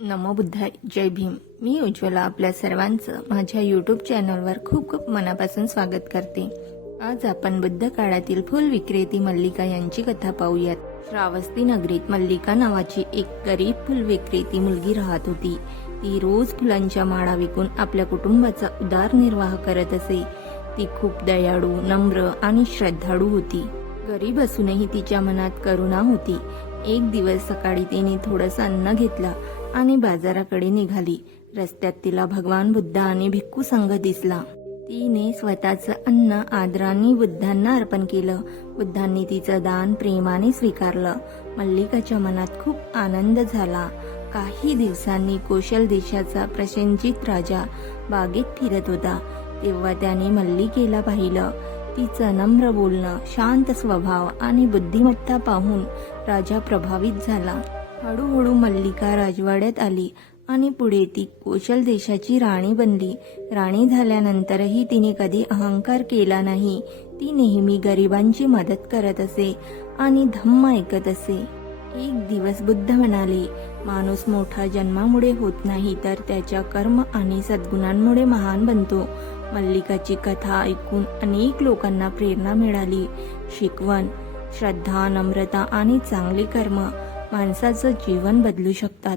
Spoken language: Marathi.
नमो बुद्धाय. जय भीम. मी उज्ज्वला आपल्या सर्वांचं माझ्या यूट्यूब चॅनलवर खूप खूप मनापासून स्वागत करते. आज आपण बुद्ध काळातील फुल विक्रेती मल्लिका यांची कथा पाहूयात. श्रावस्ती नगरीत मल्लिका नावाची एक गरीब फुल विक्रेती मुलगी राहत होती. ती रोज फुलांच्या माळा विकून आपल्या कुटुंबाचा उदरनिर्वाह करत असे. ती खूप दयाळू, नम्र आणि श्रद्धाळू होती. गरीब असूनही तिच्या मनात करुणा होती. एक दिवस सकाळी तिने थोडंसं अन्न घेतलं आणि बाजाराकडे निघाली. रस्त्यात तिला भगवान बुद्ध आणि भिक्खू संघ दिसला. तिने स्वतःचं अन्न आदराने बुद्धांना अर्पण केलं. बुद्धांनी तिचं दान प्रेमाने स्वीकारलं. मल्लिकाच्या मनात खूप आनंद झाला. काही दिवसांनी कौशल देशाचा प्रसेनजित राजा बागेत फिरत होता. तेव्हा त्याने मल्लिकेला पाहिलं. तिचं नम्र बोलणं, शांत स्वभाव आणि बुद्धिमत्ता पाहून राजा प्रभावित झाला. हळूहळू मल्लिका राजवाड्यात आली आणि पुढे ती कौशल देशाची राणी बनली. राणी झाल्यानंतरही तिने कधी अहंकार केला नाही. ती नेहमी गरिबांची मदत करत असे आणि धम्म ऐकत असे. एक दिवस बुद्ध म्हणाले, माणूस मोठा जन्मामुळे होत नाही तर त्याच्या कर्म आणि सद्गुणांमुळे महान बनतो. मल्लिकाची कथा ऐकून अनेक लोकांना प्रेरणा मिळाली. शिकवण: श्रद्धा, नम्रता आणि चांगले कर्म माणसाचं जीवन बदलू शकतात.